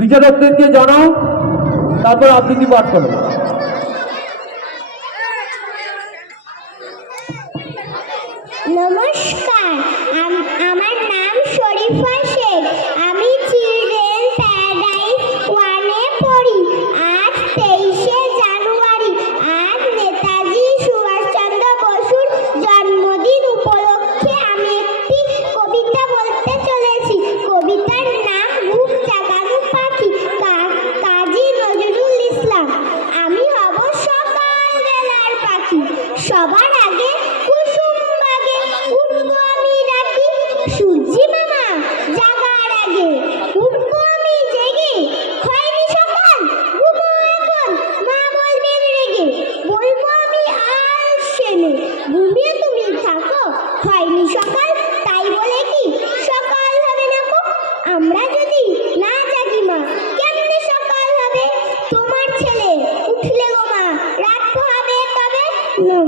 বিচারকদেরকে জানাও তারপর আবৃত্তি পাঠ করো। নমস্কার সবার আগে কুসুম বাগে উঠবো আমি ডাকি সূর্যি মামা, জাগার আগে উঠবো আমি জেগে। হয়নি সকাল, ঘুমো এখন, মা বলবেন রেগে। বলব আমি আর সেনে ঘুমিয়ে তুমি থাকো, হয়নি সকাল, তাই বলে কি? সকাল হবে না আমরা যদি না 那